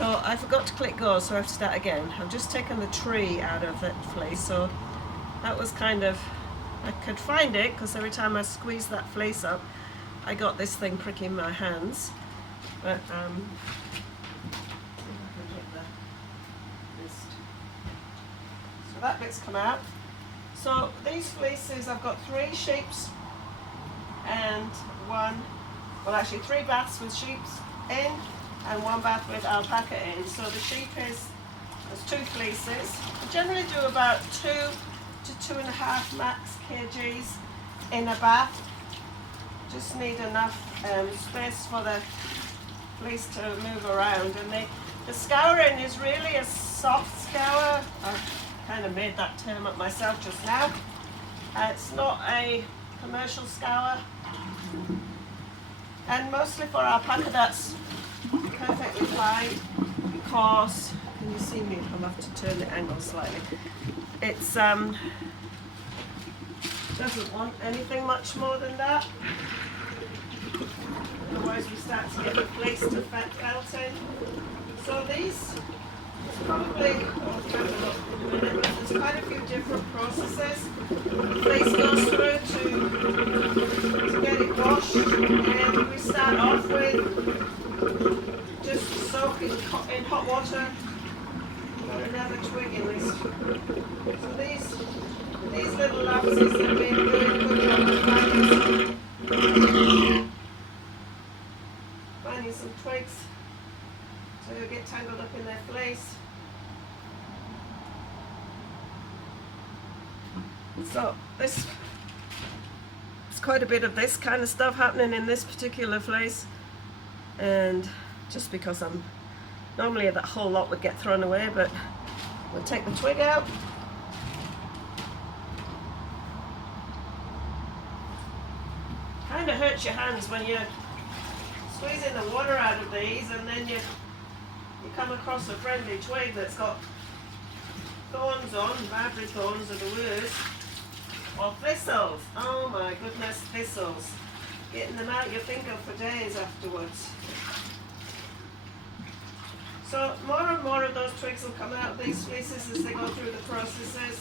So I forgot to click go, so I have to start again. I've just taken the tree out of that fleece, so that was kind of, I could find it because every time I squeezed that fleece up, I got this thing pricking my hands. But see if I can get the list. So that bit's come out. So these fleeces, I've got 3 sheeps and 1, well actually 3 baths with sheeps in and 1 bath with alpaca in. So the sheep is, there's 2 fleeces. I generally do about 2 to 2.5 max kgs in a bath. Just need enough space for the fleece to move around, and the scouring is really a soft scour. I've kind of made that term up myself just now. It's not a commercial scour, and mostly for alpaca that's perfectly fine because, can you see me? I'll have to turn the angle slightly. It's doesn't want anything much more than that. Otherwise we start to get the fleece to felt in. So these, probably, there's quite a few different processes the fleece goes through to get it washed, and we start off with just soak in hot water. Got another twig in this. So these little lapses have been doing a good job of finding some twigs to get tangled up in their fleece. So there's quite a bit of this kind of stuff happening in this particular fleece, and just because normally that whole lot would get thrown away, but we'll take the twig out. Kind of hurts your hands when you're squeezing the water out of these, and then you come across a friendly twig that's got thorns on. Fibre thorns are the worst. Or thistles. Oh my goodness, thistles. Getting them out your finger for days afterwards. So more and more of those twigs will come out of these fleeces as they go through the processes.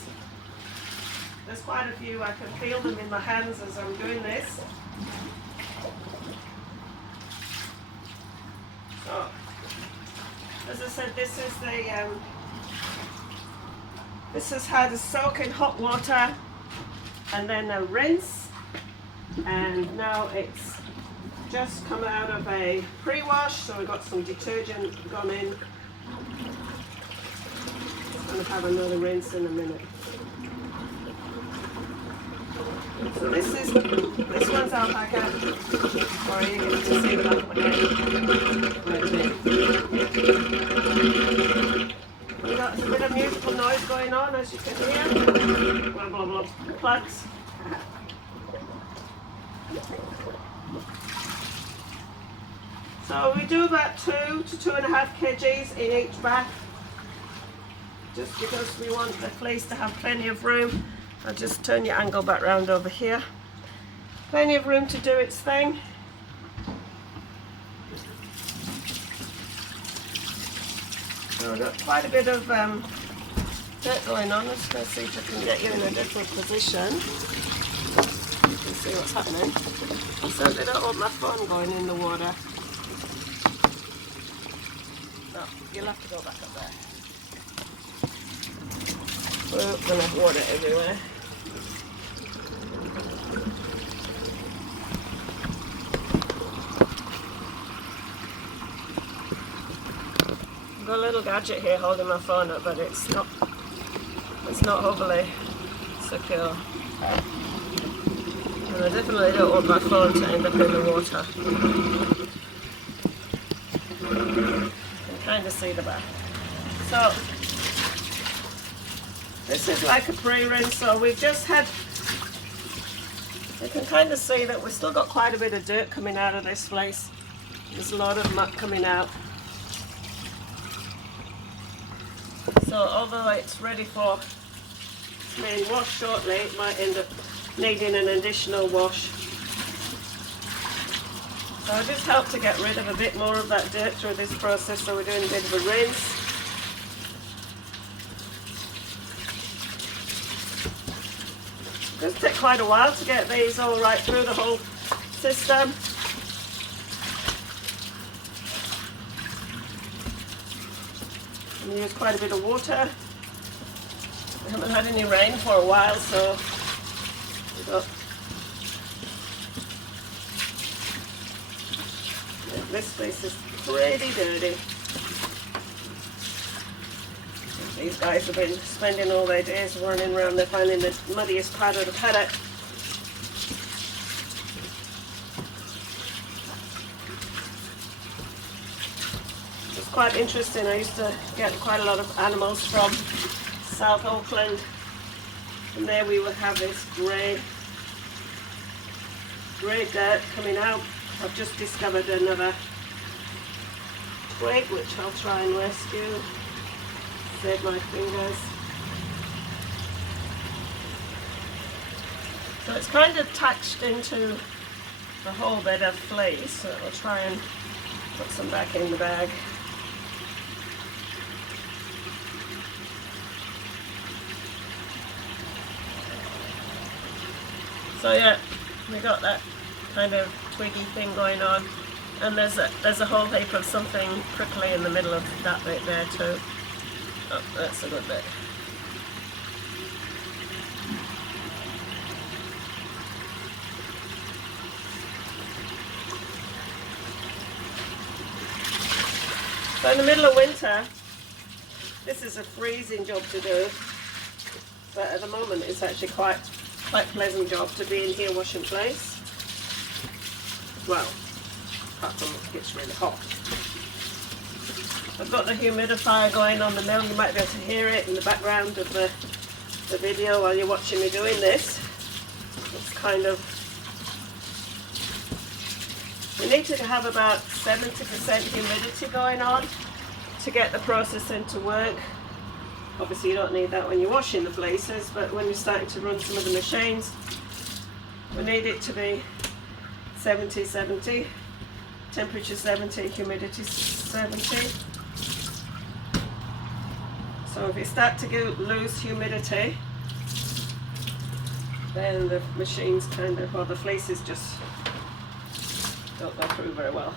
There's quite a few. I can feel them in my hands as I'm doing this. So, as I said, this has had a soak in hot water and then a rinse, and now it's just come out of a pre-wash, so we've got some detergent gone in. I'm going to have another rinse in a minute. So this one's alpaca. Sorry, you can see the back of my head. Wait a minute. We've got a bit of musical noise going on, as you can hear. Blah blah blah. Plugs. So we do about 2 to 2.5 kgs in each bath, just because we want the fleece to have plenty of room. I'll just turn your angle back round over here. Plenty of room to do its thing. So we've got quite a bit of dirt going on. I'm just going to see if I can get you in a different position. You can see what's happening. I certainly don't want my phone going in the water. So you'll have to go back up there. We're going to have water everywhere. I've got a little gadget here holding my phone up, but it's not overly secure. And I definitely don't want my phone to end up in the water. You can kind of see the back. So this is like a pre-rinse, so we've just had, you can kind of see that we've still got quite a bit of dirt coming out of this fleece. There's a lot of muck coming out. So although it's ready for being washed shortly, it might end up needing an additional wash. So I just help to get rid of a bit more of that dirt through this process, so we're doing a bit of a rinse. It does take quite a while to get these all right through the whole system. And use quite a bit of water. We haven't had any rain for a while, so we've got, yeah, this place is pretty dirty. These guys have been spending all their days running around there finding the muddiest part of the paddock. It's quite interesting. I used to get quite a lot of animals from South Auckland, and there we would have this grey dirt coming out. I've just discovered another twig which I'll try and rescue. Save my fingers. So it's kind of touched into the whole bed of fleece, so I'll try and put some back in the bag. So yeah, we got that kind of twiggy thing going on, and there's a whole heap of something prickly in the middle of that bit there too. Oh, that's a good bit. So in the middle of winter, this is a freezing job to do, but at the moment it's actually quite pleasant job to be in here washing fleece. Well, apart from it gets really hot. I've got the humidifier going on the mill. You might be able to hear it in the background of the video while you're watching me doing this. It's kind of, we need to have about 70% humidity going on to get the processing to work. Obviously you don't need that when you're washing the fleeces, but when you're starting to run some of the machines, we need it to be 70, temperature 70, humidity 70. So if you start to lose humidity, then the machines kind of, or the fleeces just don't go through very well.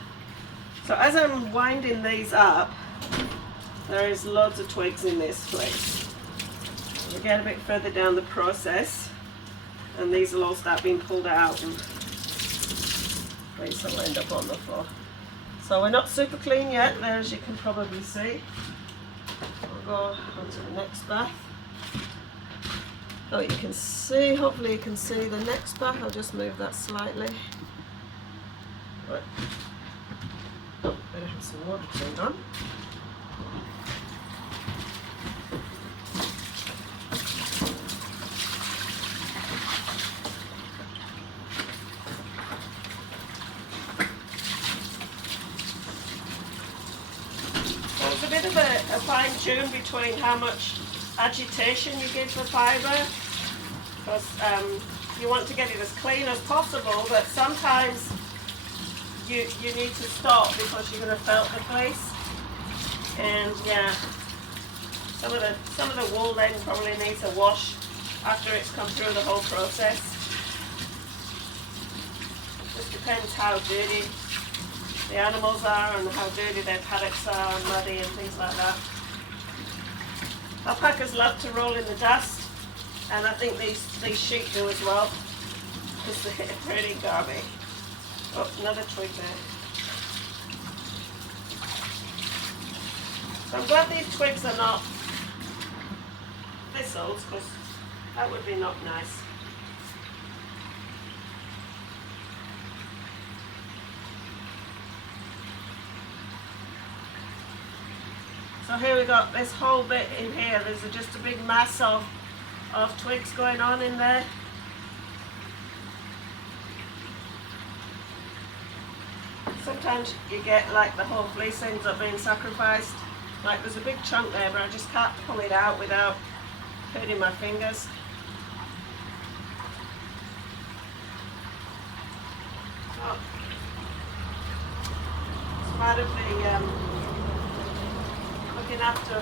So as I'm winding these up, there is loads of twigs in this fleece. We get a bit further down the process, and these will all start being pulled out, and these will end up on the floor. So we're not super clean yet, there, as you can probably see. We'll go on to the next bath. Oh, you can see, hopefully you can see the next bath. I'll just move that slightly. Right. Oh, better have some water turned on. There's a bit of a fine tune between how much agitation you give the fibre, because you want to get it as clean as possible, but sometimes you need to stop because you're going to felt the fleece. And yeah, some of the wool then probably needs a wash after it's come through the whole process. Just depends how dirty the animals are and how dirty their paddocks are, and muddy and things like that. Alpacas love to roll in the dust, and I think these sheep do as well, because they're pretty garby. Oh, another twig there. So I'm glad these twigs are not thistles, because that would be not nice. So here we got this whole bit in here. There's just a big mass of twigs going on in there. Sometimes you get like the whole fleece ends up being sacrificed. Like there's a big chunk there, but I just can't pull it out without hurting my fingers. Oh. out of the looking after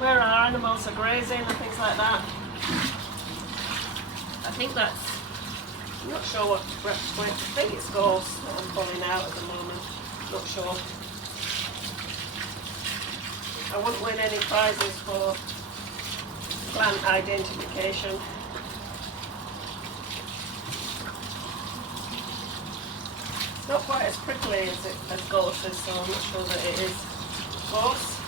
where our animals are grazing and things like that. I think that's, I'm not sure what I think it's gorse that I'm pulling out at the moment. Not sure. I wouldn't win any prizes for plant identification. It's not quite as prickly as gorse is, so I'm not sure that it is gorse.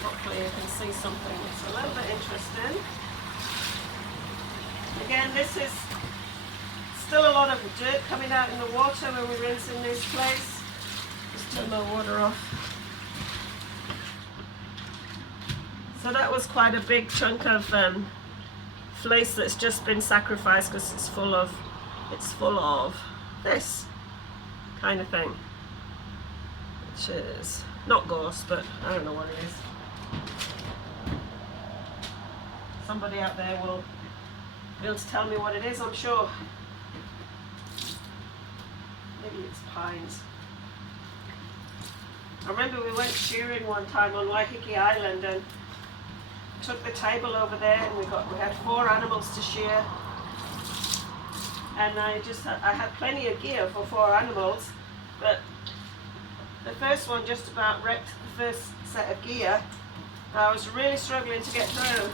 Hopefully you can see something that's a little bit interesting. Again, this is still a lot of dirt coming out in the water when we rinse in this place. Just turn the water off. So that was quite a big chunk of fleece that's just been sacrificed because it's full of this kind of thing, which is not gorse, but I don't know what it is. Somebody out there will be able to tell me what it is, I'm sure. Maybe it's pines. I remember we went shearing one time on Waiheke Island and took the table over there, and we had 4 animals to shear. And I had plenty of gear for 4 animals, but the first one just about wrecked the first set of gear. I was really struggling to get through,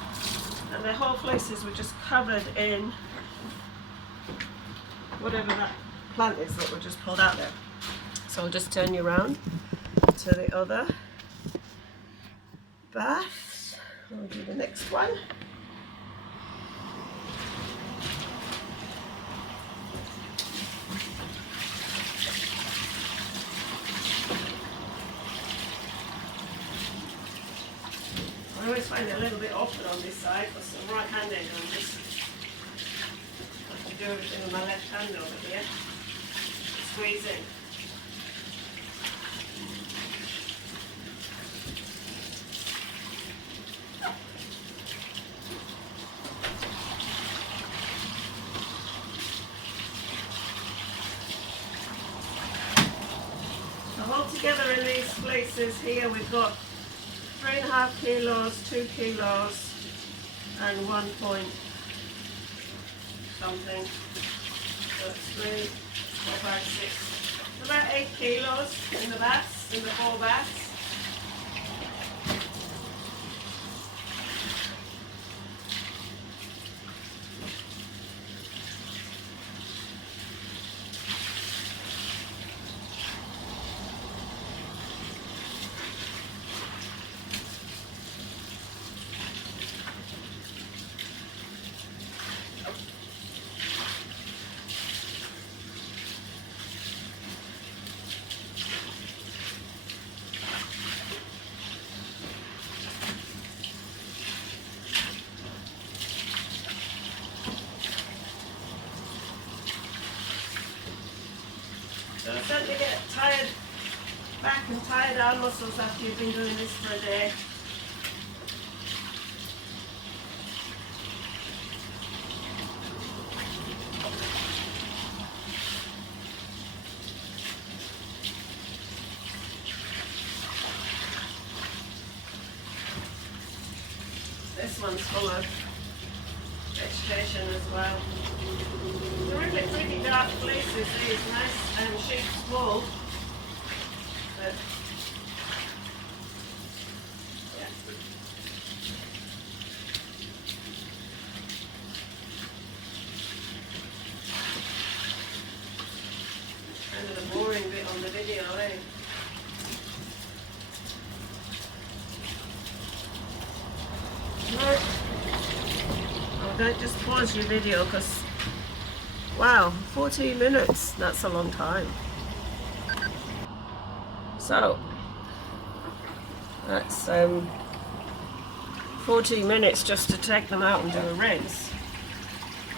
and the whole fleeces were just covered in whatever that plant is that we just pulled out there. So I'll just turn you around to the other bath. I'll do the next one. I always find it a little bit awkward on this side because I'm right-handed and I have to do everything with my left hand over here. Squeezing. So altogether in these fleeces here we've got 3.5 kilos, 2 kilos, and 1 point something. So it's 3, 4, 5, 6. About 8 kilos in the baths, in the 4 baths. So I certainly get tired back and tired arm muscles after you've been doing this for a day. This one's full of vegetation as well. They're really pretty dark fleeces, these nice sheep's wool. But yeah. Kind of the boring bit on the video, eh? No. Oh, don't just pause your video because, wow, 14 minutes, that's a long time. So, that's 14 minutes just to take them out and do a rinse.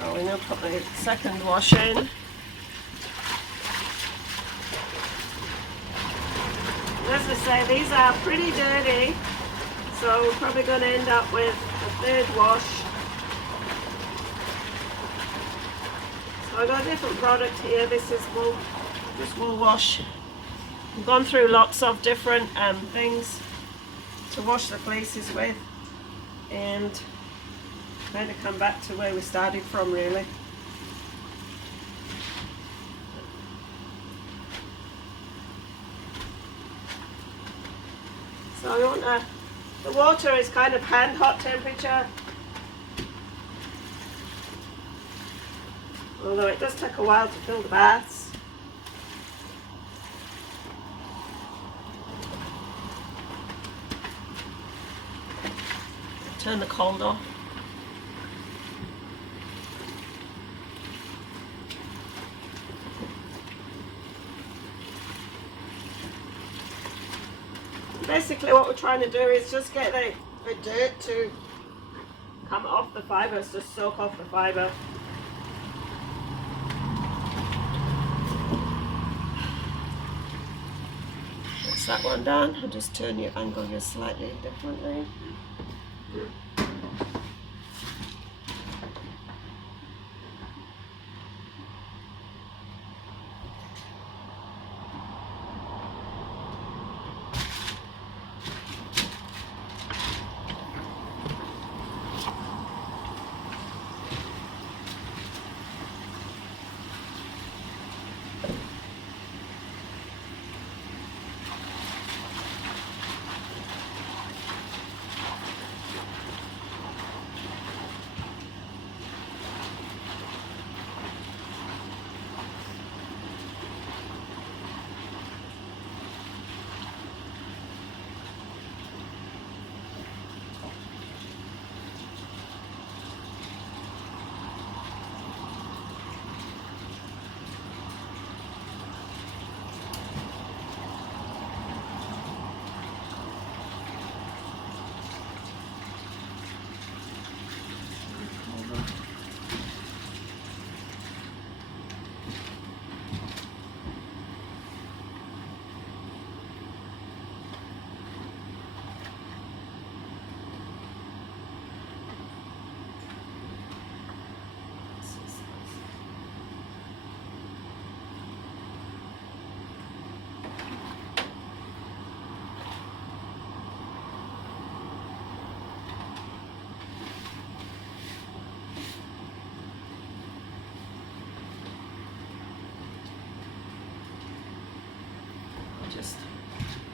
Oh, we're going to put the second wash in. As I say, these are pretty dirty, so we're probably going to end up with a third wash. So I've got a different product here. This is wool wash. I've gone through lots of different things to wash the fleeces with, and kind of come back to where we started from, really. So we want the water is kind of hand hot temperature, although it does take a while to fill the baths. Turn the cold off. Basically what we're trying to do is just get the dirt to come off the fibres, just soak off the fibre. That's that one done. I'll just turn your angle just slightly differently.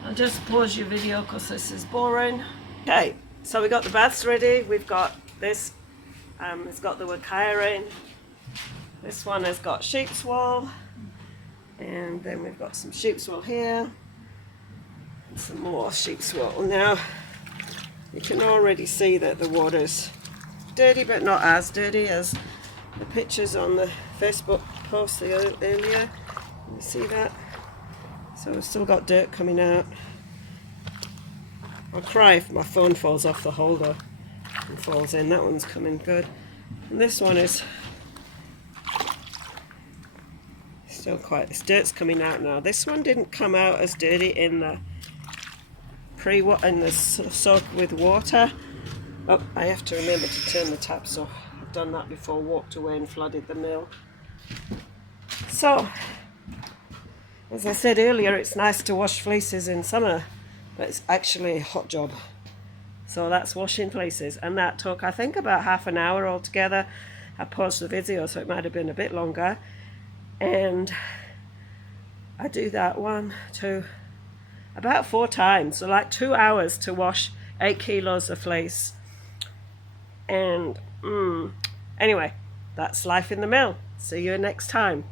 I'll just pause your video because this is boring. Okay, so we got the baths ready. We've got this, it's got the huacaya in. This one has got sheep's wool, and then we've got some sheep's wool here, and some more sheep's wool. Now, you can already see that the water's dirty, but not as dirty as the pictures on the Facebook post earlier. You see that? So we've still got dirt coming out. I'll cry if my phone falls off the holder and falls in. That one's coming good. And this one is still quite, this dirt's coming out now. This one didn't come out as dirty in the soak with water. Oh, I have to remember to turn the taps off. I've done that before, walked away and flooded the mill. So, as I said earlier, it's nice to wash fleeces in summer, but it's actually a hot job. So that's washing fleeces, and that took, I think, about half an hour altogether. I paused the video, so it might have been a bit longer. And I do that 1, 2, about 4 times, so like 2 hours to wash 8 kilos of fleece. And anyway, that's life in the mill. See you next time.